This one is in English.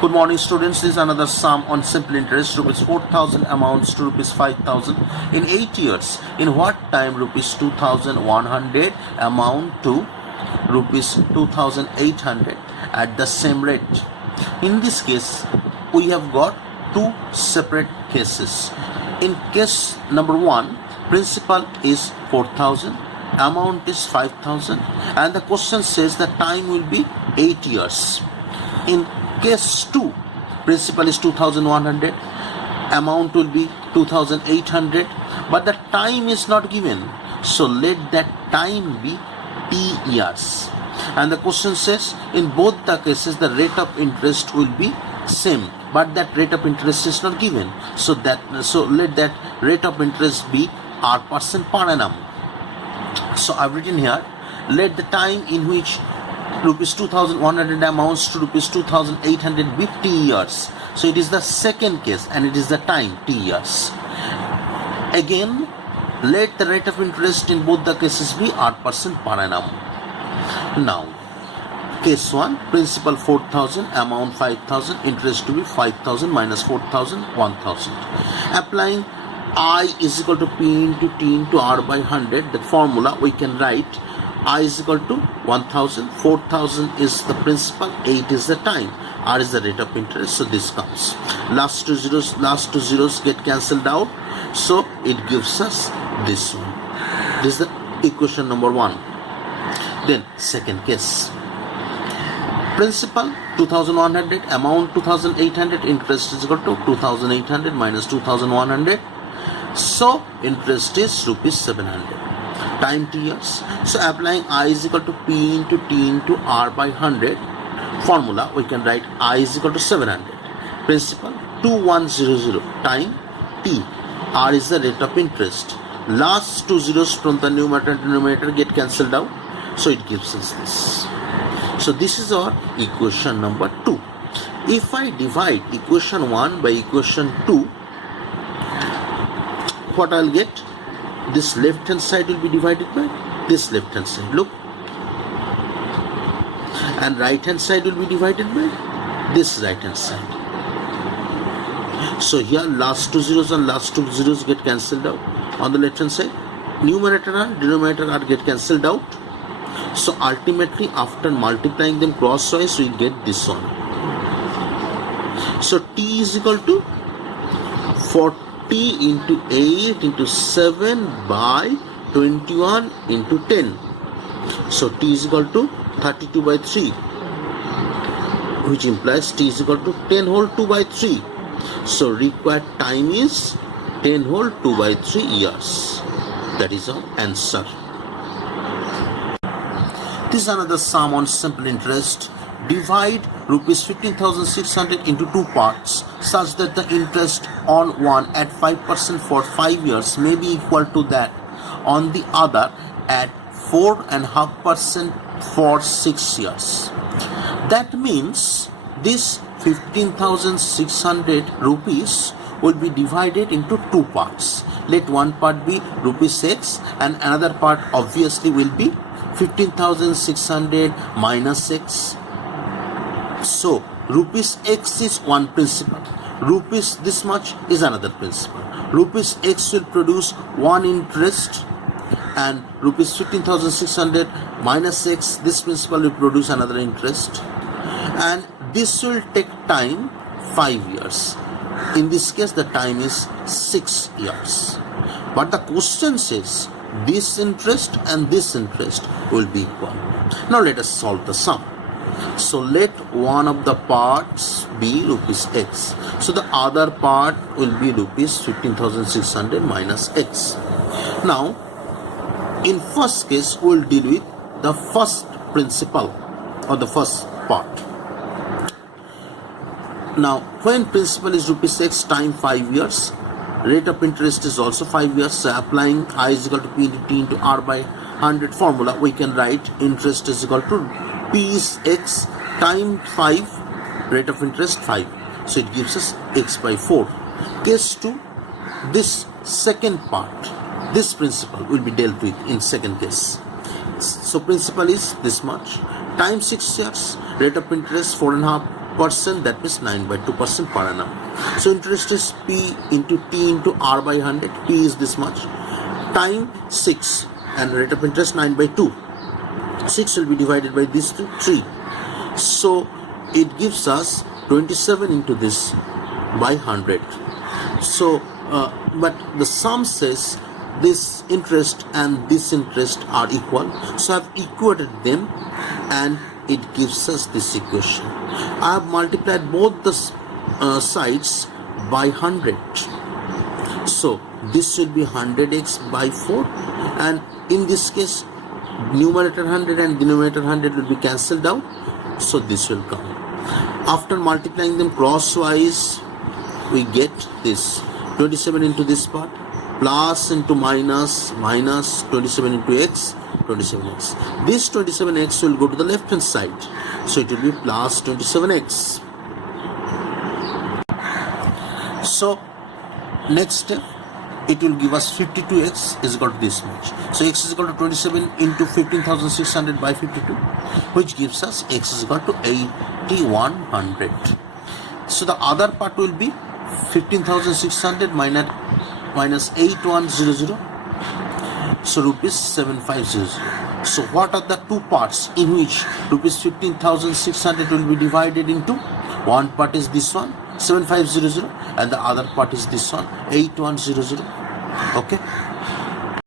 Good morning, students. This is another sum on simple interest. Rupees 4,000 amounts to rupees 5,000 in 8 years. In what time rupees 2,100 amount to rupees 2,800 at the same rate? In this case, we have got two separate cases. In case number 1, principal is 4,000, amount is 5,000, and the question says the time will be 8 years. In case 2, principal is 2,100, amount will be 2,800, but the time is not given. So let that time be T years. And the question says in both the cases the rate of interest will be same, but that rate of interest is not given. So let that rate of interest be R% per annum. So I've written here, let the time in which rupees 2,100 amounts to rupees 2,800 be T years. So it is the second case and it is the time T years. Again, let the rate of interest in both the cases be R% per annum. Now, case 1, principal 4,000, amount 5,000, interest to be 5,000 minus 4,000, 1,000. Applying I is equal to P into T into R by 100, that formula we can write I is equal to 1,000, 4,000 is the principal, 8 is the time, R is the rate of interest, so this comes. Last two zeros get cancelled out, so it gives us this one. This is the equation number 1. Then second case. Principal 2,100, amount 2,800, interest is equal to 2,800 minus 2,100. So interest is rupees 700. Time T years. So applying I is equal to P into T into R by 100 formula, we can write I is equal to 700. Principal 2100, time T, R is the rate of interest. Last two zeros from the numerator and denominator get cancelled out, so it gives us this. So this is our equation number 2. If I divide equation 1 by equation 2, what I'll get? This left hand side will be divided by this left hand side, look, and right hand side will be divided by this right hand side. So here last two zeros and last two zeros get cancelled out. On the left hand side, numerator and denominator are get cancelled out. So ultimately after multiplying them crosswise we get this one. So T is equal to 40 into 8 into 7 by 21 into 10. So T is equal to 32 by 3, which implies T is equal to 10 whole 2 by 3. So required time is 10 whole 2 by 3 years. That is our answer. This is another sum on simple interest. Divide rupees 15,600 into two parts such that the interest on one at 5% for 5 years may be equal to that on the other at 4.5% for 6 years. That means this 15,600 rupees will be divided into two parts. Let one part be rupees X and another part obviously will be 15,600 minus X. So rupees X is one principal, rupees this much is another principal. Rupees X will produce one interest and rupees 15,600 minus X, this principal will produce another interest, and this will take time 5 years. In this case the time is 6 years. But the question says this interest and this interest will be equal. Now let us solve the sum. So let one of the parts be rupees X. So the other part will be rupees 15,600 minus X. Now in first case we will deal with the first principal or the first part. Now when principal is rupees X, time 5 years, rate of interest is also 5 years. So applying I is equal to P into T into R by 100 formula, we can write interest is equal to P is X, time 5, rate of interest 5. So it gives us X by 4. Case 2, this second part, this principal will be dealt with in second case. So principal is this much, time 6 years, rate of interest 4.5, 2%, that means 9/2% per annum. So interest is P into T into R by 100. P is this much. Time 6 and rate of interest 9/2. 6 will be divided by these 3. So it gives us 27 into this by 100. So but the sum says this interest and this interest are equal, so I've equated them and it gives us this equation. I have multiplied both the sides by 100, so this will be 100x by 4, and in this case numerator 100 and denominator 100 will be cancelled out, so this will come. After multiplying them crosswise, we get this 27 into this part, plus into minus, minus 27 into x, 27x. This 27x will go to the left hand side, so it will be plus 27x. So next step, it will give us 52x is equal to this much. So x is equal to 27 into 15,600 by 52, which gives us x is equal to 8,100. So the other part will be 15,600 minus 8,100, so rupees 7,500. So what are the two parts in which rupees 15,600 will be divided into? One part is this one 7,500 and the other part is this one 8,100. Okay.